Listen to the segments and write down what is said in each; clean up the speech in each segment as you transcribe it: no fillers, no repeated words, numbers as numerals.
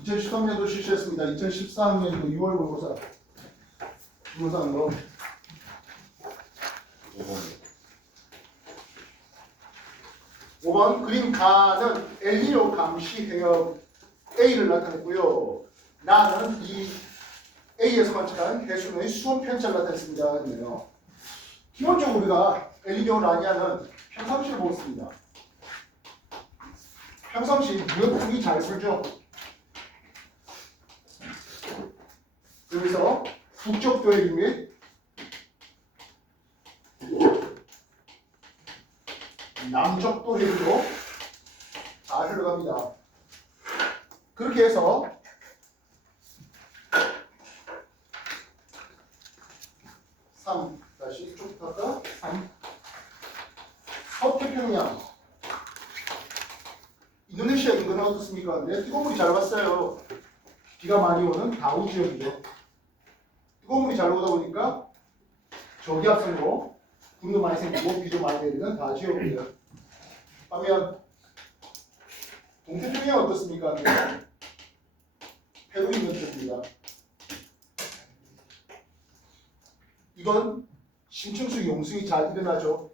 2013년도 실시했습니다. 2014학년도 6월 본고사. 중고사로 5번 그림 가는 엘니뇨 감시 해역 A를 나타냈고요. 나는 이 A에서 관측한 해수의 수온 편차를 나타냈습니다. 그러네요. 기본적으로 우리가 엘니뇨 라니아는 평상시를 보고 있습니다. 평상시 무역풍이 잘 불죠. 여기서 북쪽 도해기 및 남쪽 도해기로 잘 흘러갑니다. 그렇게 해서 다시 이쪽부터 할까? 3 서태평양 인도네시아 인근은 어떻습니까? 네, 뜨거운 물이 잘 왔어요. 비가 많이 오는 다우 지역이죠. 뜨거운 물이 잘 오다 보니까 저기압선으로 구름도 많이 생기고 비도 많이 내리는 다 지역이에요. 하면 동태평양 어떻습니까? 네. 페루 있는 쪽입니다. 이건 심층수 용승이 잘 일어나죠.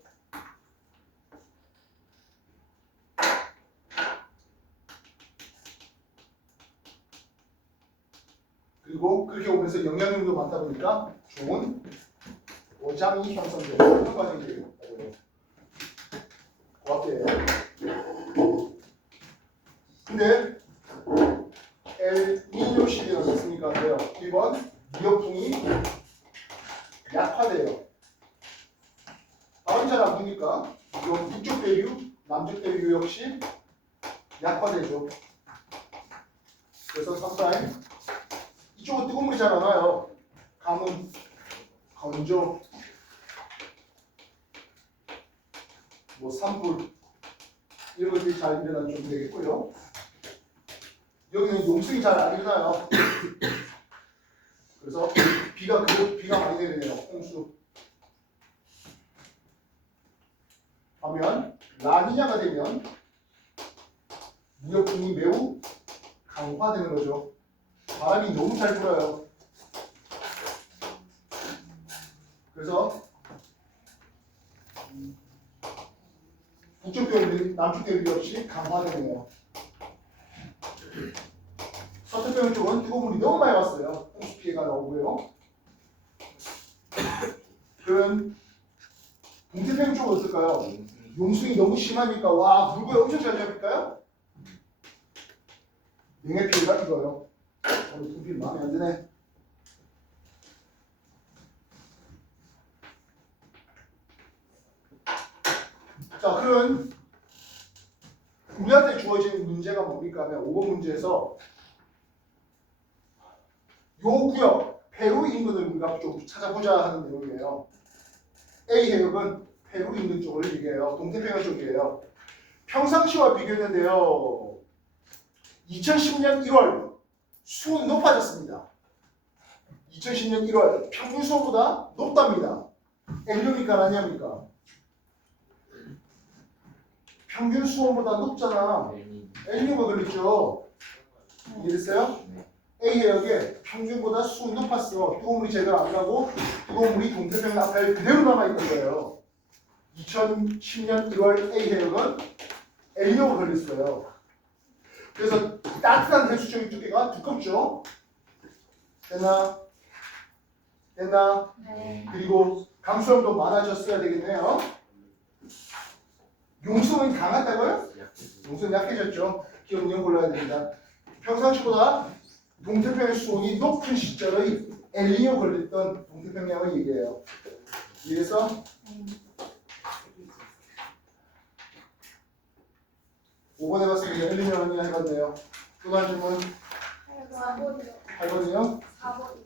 그리고 그렇게 오면서 영향력도 많다 보니까 좋은 오장이 형성되는 그런 과정이 돼요. 고맙게요. 근데 엘니뇨 시기는 어떻습니까? 그래요. 1번 무역풍이 약화돼요. 다음이 잘 안 보니까 이 북쪽 대류, 남쪽 대류 역시 약화되죠. 그래서 3프라임 이쪽은 뜨거운 물이 잘 안 와요. 가뭄, 건조, 뭐 산불 이런 것들이 잘 일어나는 좀 되겠고요. 여기는 용승이 잘 안 일어나요. 그래서 비가 많이 내리네요. 홍수. 하면 라니냐가 되면 무역풍이 매우 강화되는 거죠. 바람이 너무 잘 불어요. 그래서 북쪽 대륙, 남쪽 대륙 역시 강화되네요. 서태평양 쪽은 뜨거운 물이 너무 많이 왔어요. 홍수 피해가 나오고요. 그럼 동태평양 쪽은 어떨까요? 용승이 너무 심하니까 와 물고기 엄청 잘 잡힐까요? 명예 피해가 이거요. 오늘 통필 마음에 안 드네. 자, 그러면 우리한테 주어진 문제가 뭡니까 하면 5번 문제에서 요 구역 페루 인근을 우리가 좀 찾아보자 하는 내용이에요. A 해역은 페루 인근 쪽을 얘기해요. 동태평양 쪽이에요. 평상시와 비교했는데요. 2010년 1월 수온이 높아졌습니다. 2010년 1월 평균 수온보다 높답니다. 엘니뇨입니까 라니냐입니까? 평균 수온보다 높잖아. 엘니뇨가 걸렸죠. 이해됐어요? A 해역에 평균보다 수온이 높았어. 뜨거운 물이 제대로 안 가고 뜨거운 물이 동태평양 앞에 그대로 남아있는 거예요. 2010년 1월 A 해역은 엘니뇨가 걸렸어요. 그래서 따뜻한 해수적인 두께가 두껍죠. 됐나? 네. 그리고 강수량도 많아졌어야 되겠네요. 용성은 강하다고요? 용성은 약해졌죠. 기억력 골라야 됩니다. 평상시보다 동태평양 수온이 높은 시절의 엘니뇨 걸렸던 동태평양을 얘기해요. 이래서 5번 해봤습니다. 엘니뇨 라니냐 해봤네요. 또 다른 질문 4번이요. 8번이요. 4번.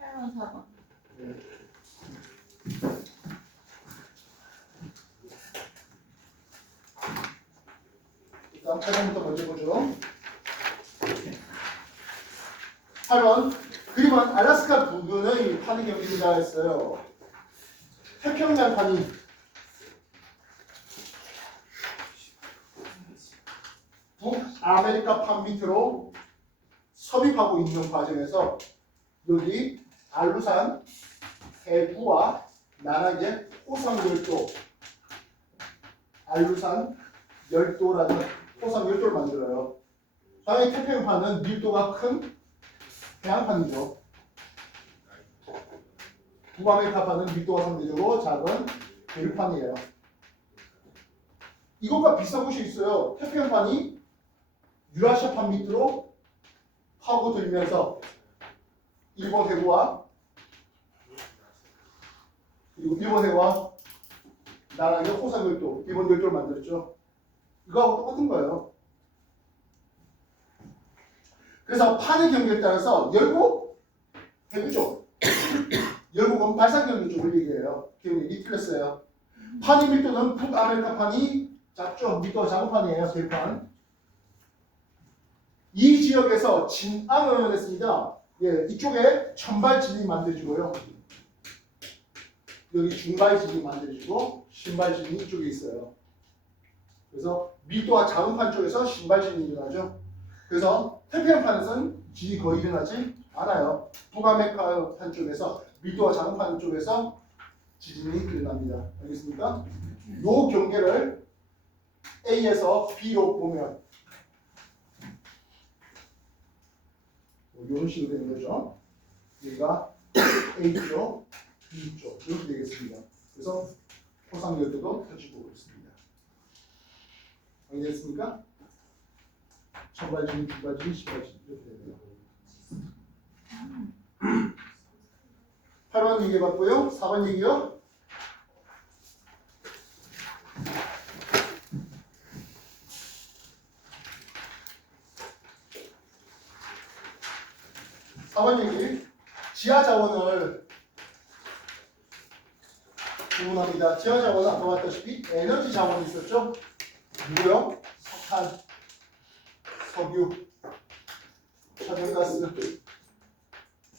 8번 4번. 일단 8번부터 먼저 보죠. 8번 그림은 알래스카 부근의 파리 경기입니다 했어요. 태평양 파리 북아메리카 판 밑으로 섭입하고 있는 과정에서 여기 알루산 해구와 나락의 호상열도, 알루산 열도라는 호상열도를 만들어요. 당연히 태평양판은 밀도가 큰 해양판이죠. 북아메리카판은 밀도가 상대적으로 작은 대륙판이에요. 이것과 비슷한 곳이 있어요. 태평양판이 유라시아판 밑으로 파고들면서 일본 해구와 그리고 일본 해와 나라의 호상열도, 일본 열도를 만들었죠. 이거하고 똑같은 거예요. 그래서 판의 경계에 따라서 열국 해구죠. 열국은 발상 경계 쪽을 얘기해요. 기억이 틀렸어요. 판의 밀도는 북아메리카 판이 작죠. 밀도가 작은 판이에요. 대판. 이 지역에서 진앙을 했습니다. 예, 이쪽에 천발진이 만들어지고요. 여기 중발진이 만들어지고 신발진이 이쪽에 있어요. 그래서 밀도가 작은 판 쪽에서 신발진이 일어나죠. 그래서 태평양판에서는 지진이 거의 일어나지 않아요. 북아메리카 판 쪽에서 밀도가 작은 판 쪽에서 지진이 일어납니다. 알겠습니까? 이 경계를 A에서 B로 보면 이런 식으로 되는 거죠. 여기가 A쪽, B쪽 이렇게 되겠습니다. 그래서 호상열도도 펼치고 있습니다. 알겠습니까? 천발진, 중발진, 신발진 이렇게 되고요. 8번 얘기해봤고요. 4번 얘기요. 얘기. 지하 자원을 구분합니다. 지하 자원은 아까 봤다시피 에너지 자원이 있었죠. 누구요? 석탄, 석유, 천연가스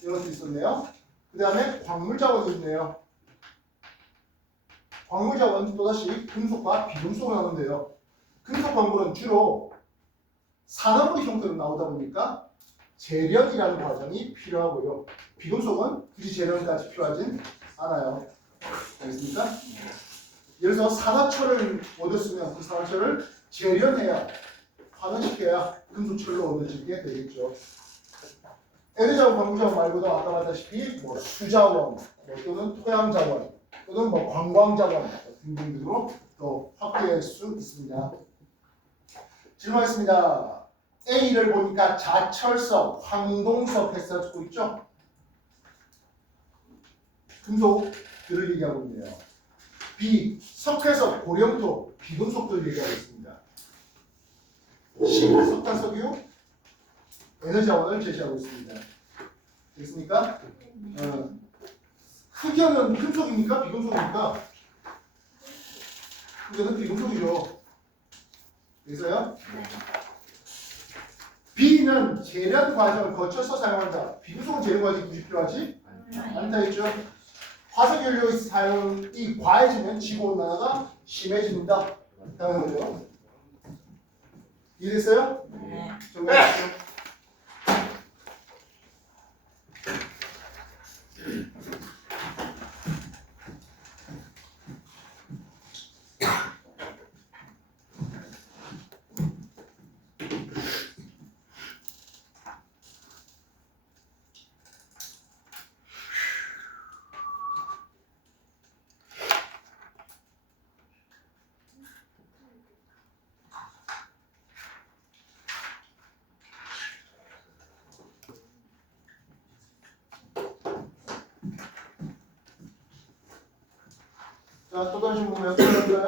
이런 것도 있었네요. 그 다음에 광물 자원이 있네요. 광물 자원은 또다시 금속과 비금속으로 나누는데요. 금속 광물은 주로 산업의 형태로 나오다 보니까 재련이라는 과정이 필요하고요. 비금속은 굳이 재련까지 필요하진 않아요. 알겠습니까? 예를 들어서 산화철을 얻었으면 그 산화철을 재련해야, 환원시켜야 금속철로 얻어지게 되겠죠. 에너지자원, 광물자원 말고도 아까 말했다시피 뭐 수자원, 또는 토양자원, 또는 뭐 관광자원 등등으로 또 확대할 수 있습니다. 질문하겠습니다. A를 보니까 자철석, 황동석 했어 듣고 있죠? 금속들을 얘기하고 있네요. B, 석회석, 고령토, 비금속들을 얘기하고 있습니다. C, 석탄석유, 에너지자원을 제시하고 있습니다. 됐습니까? 흑연은 금속입니까? 비금속입니까? 흑연은 비금속이죠. 됐어요? 네. B는 재련 과정을 거쳐서 사용한다. 비금속은 재련 과정이 굳이 필요하지? 않다 했죠? 화석연료의 사용이 과해지면 지구온난화가 심해집니다. 당연한 거죠. 이해됐어요? 네. 정리하십시오. 자, 또 다시 보면 몇 번인가요?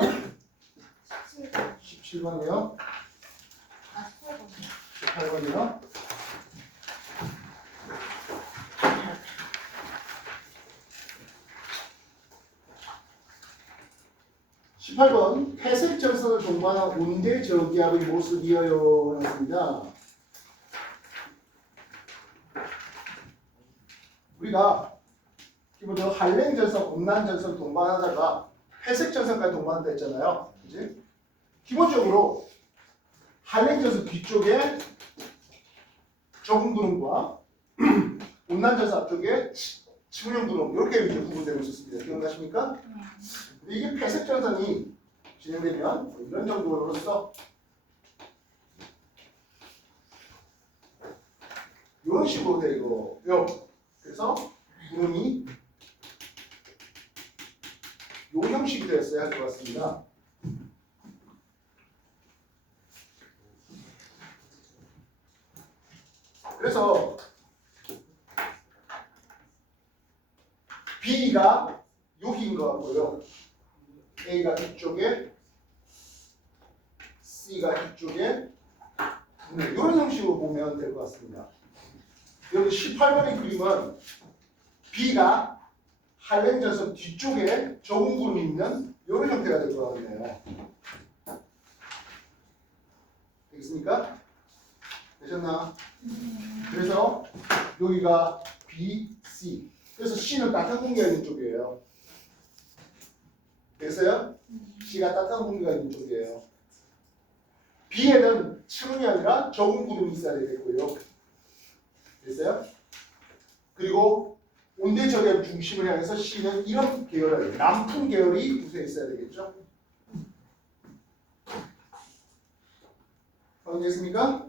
17번이요. 18번이요. (18번) 회색 전선을 동반한 온대 저기압의 모습이어요 했습니다. 우리가 기본적으로 한랭 전선, 음란 전선 동반하다가 회색 전선까지 동반한다 했잖아요. 그지? 기본적으로 한랭 전선 뒤쪽에 적은 구름과 온난자사 앞쪽에 침울형 구름 이렇게 이제 구분되고 있었습니다. 기억나십니까? 이게 폐색 전선이 진행되면 이런 정도로서 이런 식으로 되고요. 그래서 구름이 요 형식이 되었어야 할 것 같습니다. 그래서 B가 여기인 것 같고요. A가 이쪽에, C가 이쪽에, 이런 형식으로 보면 될 것 같습니다. 여기 18번의 그림은 B가 한랭전선 뒤쪽에 적은 구름이 있는 이런 형태가 될 것 같네요. 되겠습니까? 되셨나? 그래서 여기가 B, C. 그래서 C는 따뜻한 공기가 있는 쪽이에요. 됐어요? C가 따뜻한 공기가 있는 쪽이에요. B에는 침울이 아니라 적은 구름이 있어야 되겠고요. 됐어요? 그리고 온대절의 중심을 향해서 C는 이런 계열을, 남풍 계열이 우선 있어야 되겠죠? 확인됐습니까?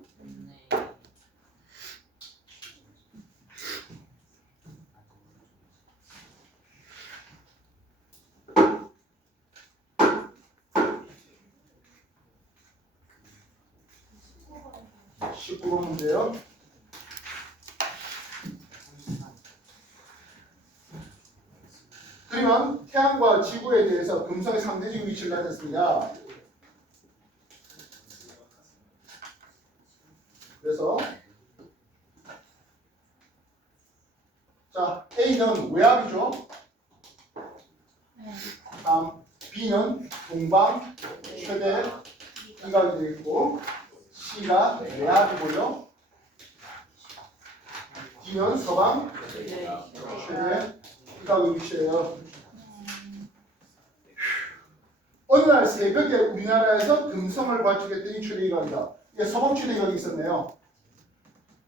19번 문제요. 그러면 태양과 지구에 대해서 금성의 상대적 위치를 나타냈습니다. 그래서 자, A는 외압이죠. 3, B는 동방 최대 이각이 되겠고 C가 외압이고요. D는 서방 최대 이각의 위치예요. 어느 날 새벽에 우리나라에서 금성을 발견했더니 최대 이각이다. 이게 서방 최대 이각이 있었네요.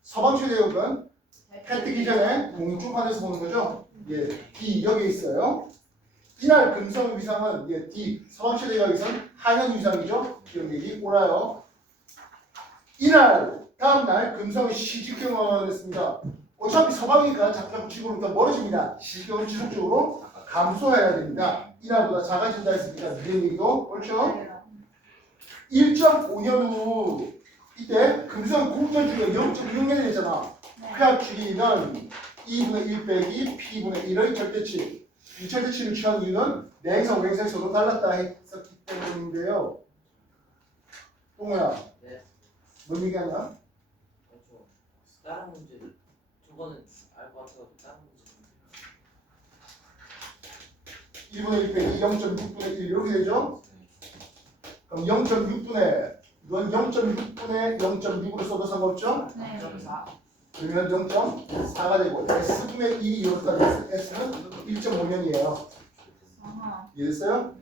서방 최대 이각은 해 뜨기 전에 동쪽판에서 보는 거죠. 예, D 여기 있어요. 이날 금성 위상은 예, D 서방 최대 이각에선 하현 위상이죠. 기억력이 옳아요. 이날 다음 날 금성의 시직경을 했습니다. 어차피 서방이니까 작전 지구로부터 멀어집니다. 시직경은 지속적으로 감소해야 됩니다. 이날보다 작아진다 했으니까 이런 얘기도 옳죠. 1.5년 후 이때 금성 공전 중에 0.6년이 되잖아. 폐압 주기는 2분의 1 빼기 P분의 1의 절대치. 이 절대치를 취한 이유는 내행성, 외행성이 서로 달랐다 했었기 때문인데요. 똥우야, 네. 뭔 얘기하냐? 다른 문제를 저거는 알 것 같아서 다른 문제. 1분의 1 빼기 0.6분의 1 이렇게 되죠? 그럼 0.6분의 이건 0.6분의 0.6으로 써도 상관없죠? 네. 그러면 0.4가 되고 S분의 2 이렇게 되겠어요. S는 1.5년이에요. 이해됐어요?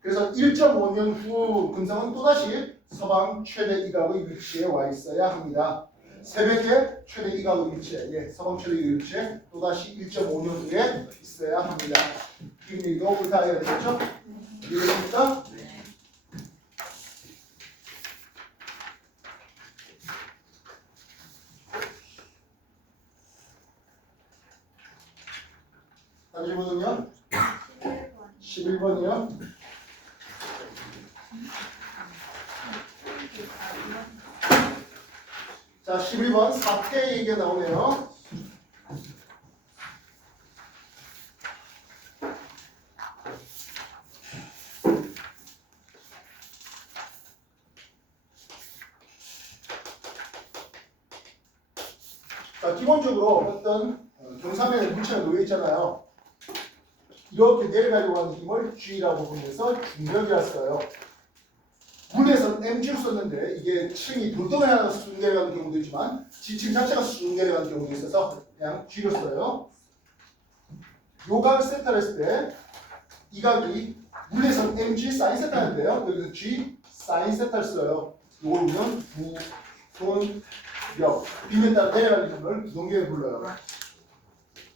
그래서 1.5년 후 금성은 또다시 서방 최대 이각의 위치에 와 있어야 합니다. 새벽에 최대 이각의 위치에, 예, 서방 최대 이각의 위치에 또다시 1.5년 후에 있어야 합니다. 이 얘기도 불타해야 되겠죠? 이해됩니까? 다음 질문은요? 11번이요. 자, 11번 사태 얘기가 나오네요. 자, 기본적으로 어떤 경사면에 물체가 놓여 있잖아요. 이렇게 내려가려고 하는 힘을 G라고 부르면서 중력이라 써요. 물에서는 mg로 썼는데 이게 층이 돌덩이가 쑥 내려가는 경우도 있지만 지층 자체가 쑥 내려가는 경우도 있어서 그냥 G로 써요. 요각을 세타를 했을 때 이 각이 물에서는 mg 사인 세타인데요. 여기서 G 사인 세타를 써요. 요걸 우리는 부, 손, 력, 빔에 따라 내려가는 힘을 부동력에 불러요.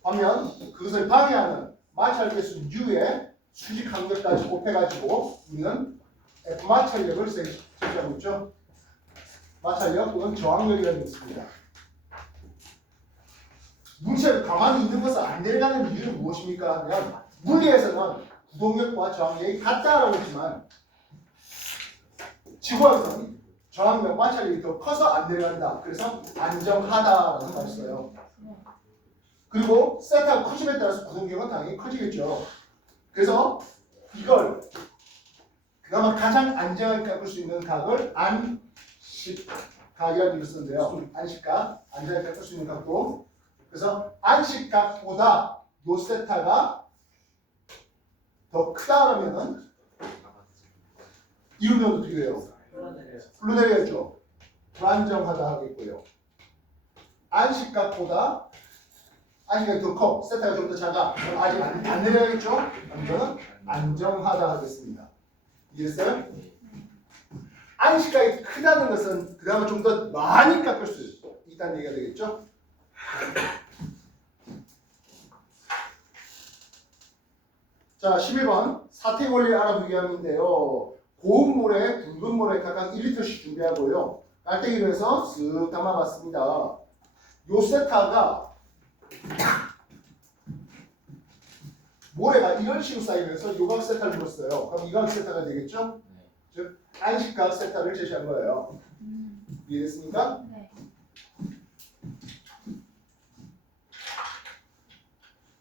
반면 그것을 방해하는 마찰 개수 U의 수직 간격까지 곱해가지고 우리는 F 마찰력을 제시하고 있죠. 마찰력 또는 저항력이라는 게 있습니다. 물체가 가만히 있는 것은 안 내려가는 이유는 무엇입니까? 하면 물리에서는 구동력과 저항력이 같다라고 했지만 지구에서는 저항력 마찰력이 더 커서 안 내려간다. 그래서 안정하다라는 말을 써요. 그리고 세타가 커짐에 따라서 구동력은 당연히 커지겠죠. 그래서 이걸 그나마 가장 안정하게 깎을 수 있는 각을 안식각이라는 이름을 쓰는데요. 안식각, 안정하게 깎을 수 있는 각도. 그래서 안식각보다 요 세타가 더 크다라면은 이루면 어떻게 돼요? 흘러내려야죠. 불안정하다 하겠고요. 안식각보다 안식각이 더 커, 세타가 좀 더 작아. 그럼 아직 안 내려야겠죠? 그러면 안정하다 하겠습니다. 이해했어요? 안식각이 크다는 것은 그나마 좀 더 많이 깎을 수 있다는 얘기가 되겠죠? 자, 11번 사택 원리 알아보기 함인데요. 고운 물에 붉은 물에 각각 1리터씩 준비하고요. 깔때기로 해서 쓱 담아봤습니다. 요 세타가 모래가 이런 식으로 쌓이면서 요각 세타를 줬어요. 그럼 이각 세타가 되겠죠? 즉 안식각 세타를 제시한 거예요. 이해됐습니까? 네.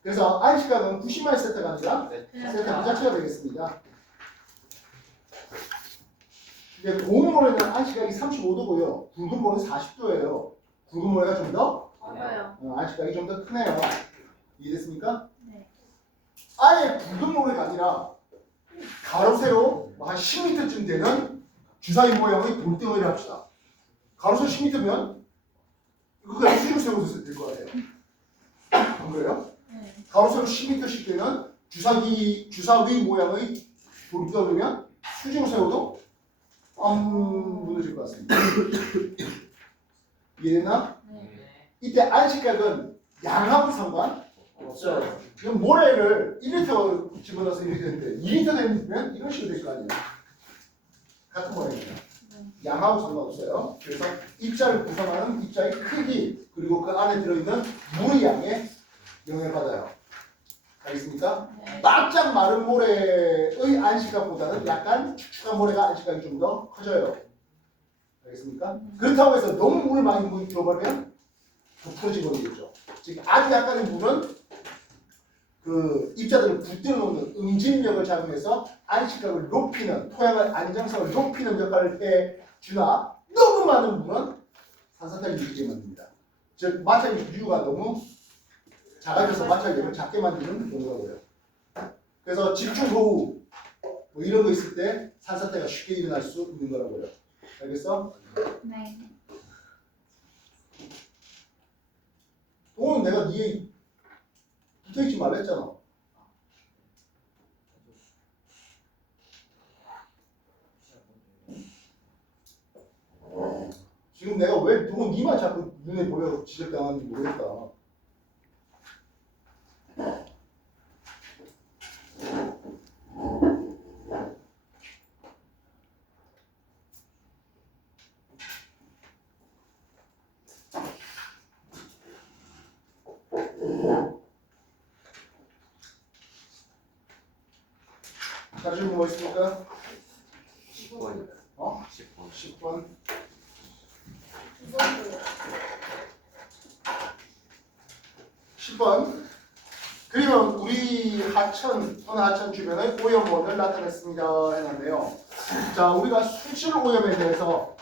그래서 안식각은 90마일 세타가 아니라 세타 그 자체가 되겠습니다. 근데 고운 모래는 안식각이 35도고요. 붉은 모래는 40도예요. 붉은 모래가 좀 더 알아요. 안식각이 좀 더 크네요. 이해됐습니까? 네. 아예 붉은 모래가 아니라 가로 세로 한 10m쯤 되는 주사위 모양의 돌덩이를 합시다. 가로 세로 10m면 그거 수직으로 세워서 될 거예요. 안 그래요? 네. 가로 세로 10m씩 되는 주사위 모양의 돌덩이면 수직으로 세워도 안 무너질 것 같습니다. 이해됐나? 네. 이때 안식각은 양하고 상관 없어요. 이건 모래를 1리터 집어넣어서 이렇게 되는데 2리터 되면 이런 식으로 될 거 아니에요. 같은 모양입니다. 양하고 상관없어요. 그래서 입자를 구성하는 입자의 크기 그리고 그 안에 들어있는 물의 양에 영향을 받아요. 알겠습니까? 네. 바짝 마른 모래의 안식각보다는 약간 축축한 모래가 안식각이 좀 더 커져요. 알겠습니까? 그렇다고 해서 너무 물을 많이 부어버리면 부풀어져 버리겠죠. 즉 아주 약간의 물은 그 입자들을 붙들어 놓는 응집력을 작용해서 안식각을 높이는 토양의 안정성을 높이는 역할을 해주나 너무 많은 물은 산사태를 일으키게 만듭니다. 즉 마찰 유가 너무 작아져서 마찰력을 작게 만드는 경우라고요. 그래서 집중호우 뭐 이런 거 있을 때 산사태가 쉽게 일어날 수 있는 거라고요. 알겠어? 네. 돈 내가 네 붙어있지 말랬잖아. 지금 내가 왜 돈 니만 자꾸 눈에 보여 지적당하는지 모르겠다. 다른 질문 뭐 있습니까? 10번. 어? 10번. 10번. 두 번도요. 10번. 그리고 우리 하천 주변의 오염원을 나타냈습니다. 했는데요. 자, 우리가 수질 오염에 대해서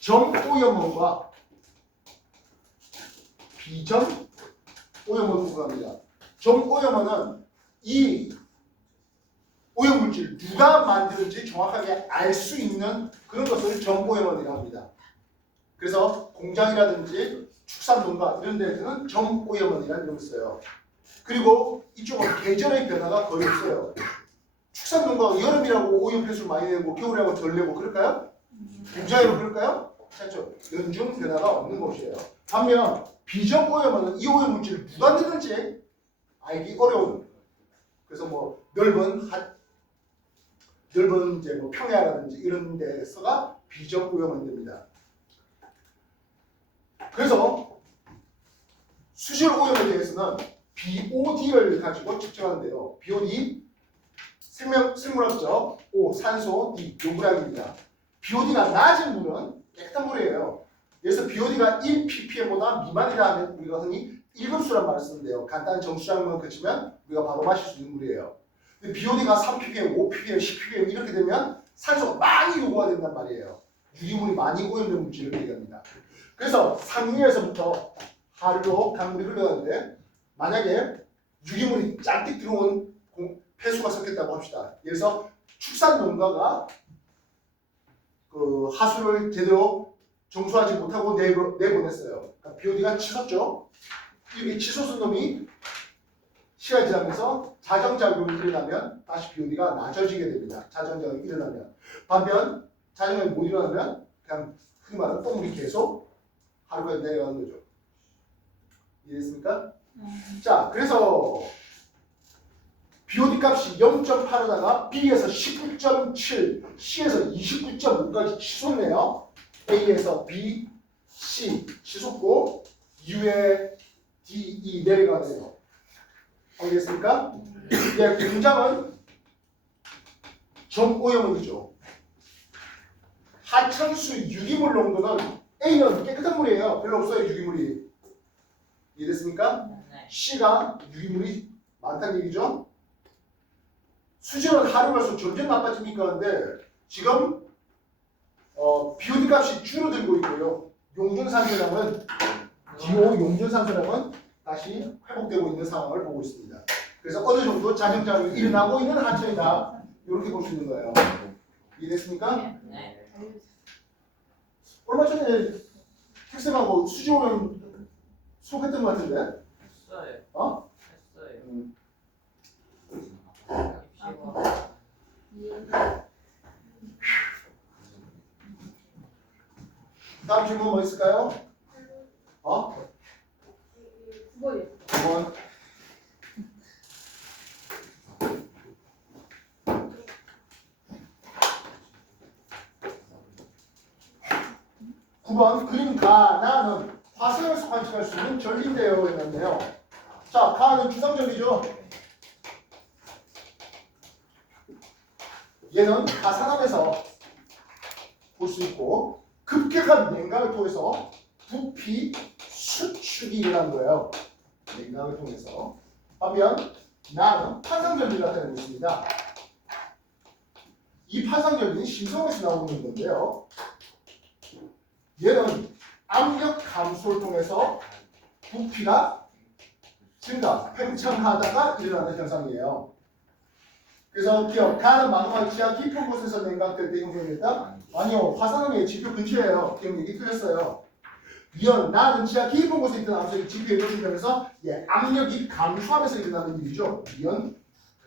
점 오염원과 비점 오염원을 구분합니다. 점 오염원은 이 오염물질 누가 만드는지 정확하게 알 수 있는 그런 것을 점 오염원이라고 합니다. 그래서 공장이라든지 축산농가 이런 데에서는 점 오염원이라는 이름을 써요. 그리고 이쪽은 계절의 변화가 거의 없어요. 축산농가가 여름이라고 오염 배수를 많이 내고 겨울이라고 덜 내고 그럴까요? 부자로 그럴까요? 그렇죠. 연중 변화가 없는 곳이에요. 반면 비정 오염은 이 오염 물질을 누가 넣는지 알기 어려운. 그래서 뭐 넓은 이제 뭐 평야라든지 이런 데서가 비정 오염은 됩니다. 그래서 수질 오염에 대해서는 BOD를 가지고 측정하는데요. BOD 생물학적 O 산소 D 요구량입니다. BOD가 낮은 물은 깨끗한 물이에요. 그래서 BOD가 1ppm보다 미만이라 하면 우리가 흔히 1급수란 말을 쓰는데요. 간단한 정수량만 그치면 우리가 바로 마실 수 있는 물이에요. 근데 BOD가 3ppm, 5ppm, 10ppm 이렇게 되면 산소가 많이 요구가 된단 말이에요. 유기물이 많이 오염된 물질을 얘기합니다. 그래서 상류에서부터 하류로 강물이 흘러가는데 만약에 유기물이 잔뜩 들어온 폐수가 섞였다고 합시다. 그래서 축산 농가가 그 하수를 제대로 정수하지 못하고 내보냈어요. 그러니까 BOD가 치솟죠. 이렇게 치솟은 놈이 시간이 지나면서 자정작용이 일어나면 다시 BOD가 낮아지게 됩니다. 자정작용이 일어나면. 반면 자정작용이 못 일어나면 그냥 흔히 말하는 똥물이 계속 하루가 내려가는 거죠. 이해됐습니까? 자, 그래서 BOD 값이 0.8하다가 B에서 19.7, C에서 29.5까지 치솟네요. A에서 B, C 치솟고 U에 D, E 내려가네요. 알겠습니까? 예, 굉장한 정오염물이죠. 하천수 유기물 농도는 A는 깨끗한 물이에요. 별로 없어요, 유기물이. 이해됐습니까? C가 유기물이 많다는 얘기죠. 수질은 하루 갈수록 점점 나빠집니까? 근데 지금 BOD 값이 줄어들고 있고요. 용존산소량은 DO 용존산소량은 다시 회복되고 있는 상황을 보고 있습니다. 그래서 어느 정도 자정작용이 일어나고 있는 하천이다. 이렇게 볼 수 있는 거예요. 이해됐습니까? 네. 얼마 전에 택쌤하고 수질 오염 수업했던 것 같은데? 했어요. 어? 했어요. 다음 질문 뭐 있을까요? 어? 9번이요. 9번. 그림 가나는 화성에서 관측할 수 있는 전리인데요. 했는데요. 자, 가는 주상전리죠. 얘는 가산암에서 볼 수 있고 급격한 냉각을 통해서 부피 수축이 일어난 거예요. 냉각을 통해서. 반면 나는 판상전리를 나타내고 있습니다. 이 판상전리는 심성에서 나오는 건데요. 얘는 압력 감소를 통해서 부피가 증가, 팽창하다가 일어나는 현상이에요. 그래서 기억, 가는 마그마 지하 깊은 곳에서 냉각될 때 형성됐다? 아니요, 화산암의 지표 근처예요. 기억 얘기 틀렸어요. 이온, 나는 지하 깊은 곳에 있던 암석이 지표에 노출되면서 압력이 감소하면서 일어나는 일이죠. 이온.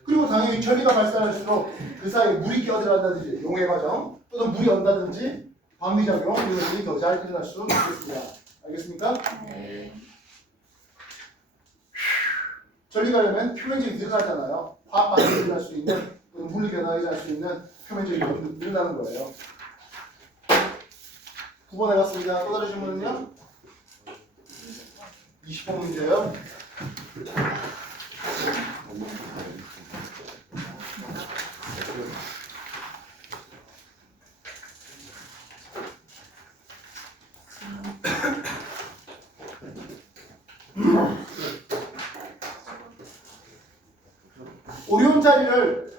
그리고 당연히 전리가 발생할수록 그 사이에 물이 끼어들어간다든지 용해 과정 또는 물이 온다든지 방비작용 이런 것들이 더 잘 일어날 수 있겠습니다. 알겠습니까? 네. 전리가 되면 표면적이 늘어나잖아요. 화학 반응이 일어날 수 있는 또는 물리 변화가 일어날 수 있는 표면적이 늘어나는 거예요. 9번 해봤습니다. 또 다른 질문은요? 20번 문제요. 오리온 자리를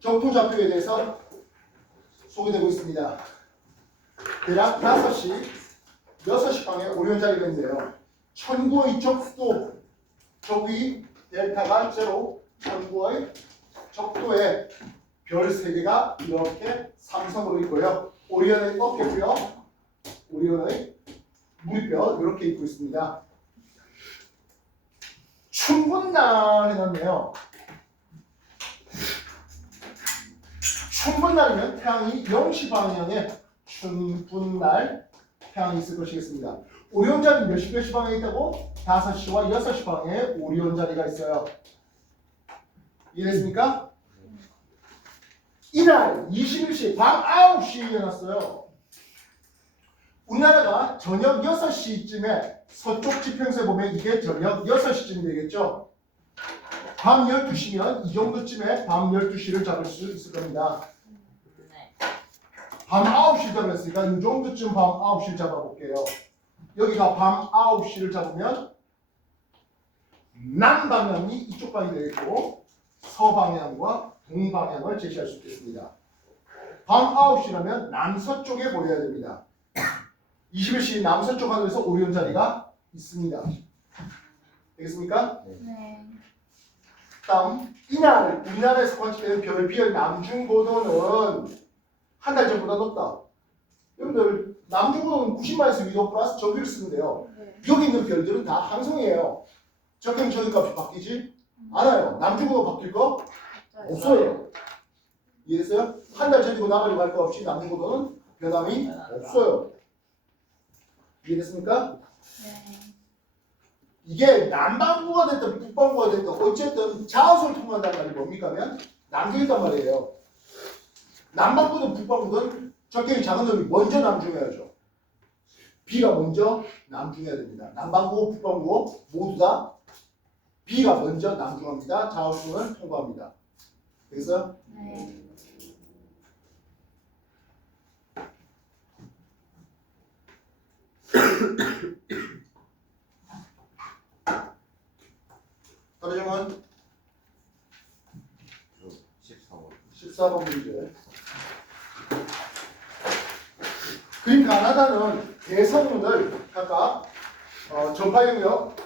적토좌표에 대해서 소개되고 있습니다. 대략 6시 방에 오리온 자리가 있는데요. 천구의 적도, 적의 델타가 제로, 천구의 적도에 별 3개가 이렇게 삼성으로 있고요. 오리온의 어깨뼈, 오리온의 무리뼈 이렇게 있고 있습니다. 춘분날 해놨네요. 춘분날이면 태양이 0시 방향에 춘분날 태양이 있을 것이겠습니다. 오리온 자리는 몇 시 방향에 있다고? 5시와 6시 방향에 오리온 자리가 있어요. 이해됐습니까? 이날 21시 밤 9시에 일어났어요. 우리나라가 저녁 6시쯤에 서쪽 지평선에 보면 이게 저녁 6시쯤 되겠죠. 밤 12시면 이 정도쯤에 밤 12시를 잡을 수 있을 겁니다. 네. 밤 9시 잡았으니까 이 정도쯤 밤 9시를 잡아볼게요. 여기가 밤 9시를 잡으면 남방향이 이쪽 방이 되겠고 서방향과 동방향을 제시할 수 있겠습니다. 밤 9시라면 남서쪽에 보여야 됩니다. 21시 남서쪽 하늘에서 오리온 자리가 있습니다. 되겠습니까? 네. 다음 이날 우리나라에서 관측되는 별비의 남중고도는 한 달 전보다 높다. 여러분들 남중고도는 90마일에서 위로 플러스 저기를 쓰는데요. 네. 여기 있는 별들은 다 항성이에요. 적경 저기 값이 바뀌지 않아요. 남중고도 바뀔 거 없어요. 이해됐어요? 한 달 전이고 나발이 갈 거 없이 남중고도는 변함이 없어요. 이해됐습니까? 네. 이게 남반구가 됐든 북반구가 됐든 어쨌든 자우선을 통과한다는 말이 뭡니까 하면 남중이단 말이에요. 남반구든 북반구든 적경이 작은 놈이 먼저 남중해야죠. B가 먼저 남중해야 됩니다. 남반구, 북반구 모두 다 B가 먼저 남중합니다. 자우선을 통과합니다. 되겠어요? 네. 다른 질문? 14번. 14번 문제. 그림 가나다는 대성운을 각각 전파 영역,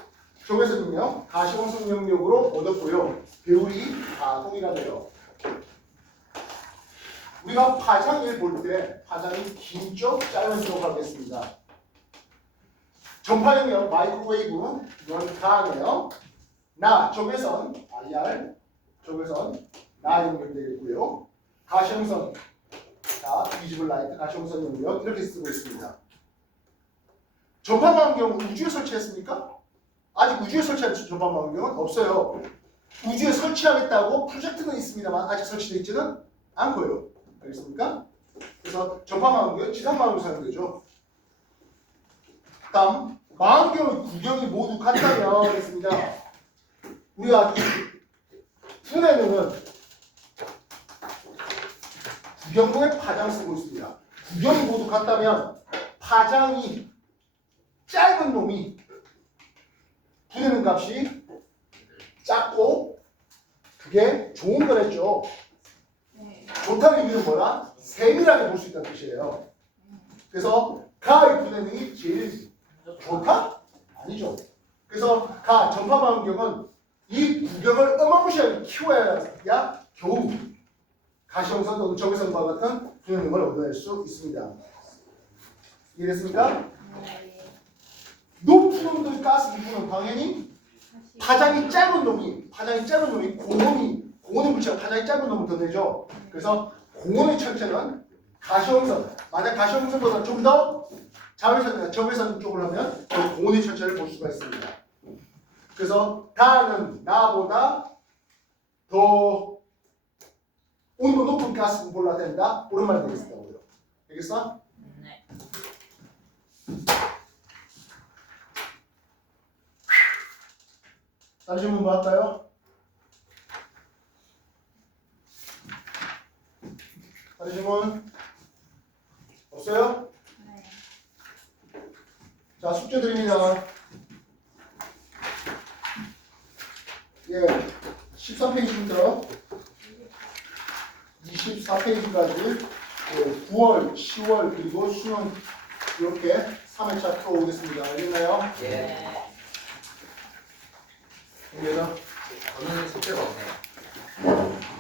조개선 영역, 가시광선 영역으로 얻었고요. 배율이 다 동일하네요. 우리가 파장을 볼 때 파장이 긴 쪽, 짧은 쪽으로 하겠습니다. 전파 영역 마이크로웨이브는 이건 다네요. 나 적외선 IR 적외선 나 영역 되겠고요. 가시광선 자 비지블 라이트 가시광선 영역 이렇게 쓰고 있습니다. 전파망원경은 우주에 설치했습니까? 아직 우주에 설치한 전파망원경은 없어요. 우주에 설치하겠다고 프로젝트는 있습니다만 아직 설치되어 있지는 않고요. 알겠습니까? 그래서 전파망원경은 지상망원경 사용되죠. 다음 망원경의 구경이 모두 같다면 했습니다. 우리가 분해는 구경공의 파장 쓰고 있습니다. 구경이 모두 같다면 파장이 짧은 놈이 분해는 값이 작고 그게 좋은 거랬죠. 네. 좋다는 의미는 뭐라? 세밀하게 볼 수 있다는 뜻이에요. 그래서 가의 분해능이 제일 좋다? 아니죠. 그래서 가 전파망원경은 이 구경을 어마무시하게 키워야 겨우 가시광선 또는 적외선과 같은 분해능을 얻어낼 수 있습니다. 이해됐습니까? 네. 높은 놈들 가스 기분은 당연히 파장이 짧은 놈이 공원의 물체가 파장이 짧은 놈을 더 내죠. 그래서 공원의 철체는 가시광선, 만약 가시광선보다 좀 더 자외선이나 적외선 쪽을 하면 공원의 철체를 볼 수가 있습니다. 그래서 다는 나보다 더 온도 높은 가스를 몰라야 된다. 오랜만에 되겠다고요. 알겠어? 네. 다른 질문 뭐 할까요? 다른 질문 없어요? 네. 자, 숙제 드립니다. 예, 13페이지부터 24페이지까지 9월, 10월 그리고 수능 이렇게 3회차 풀어오겠습니다. 알겠나요? 예. 알겠나? 저는 숙제가 없네요.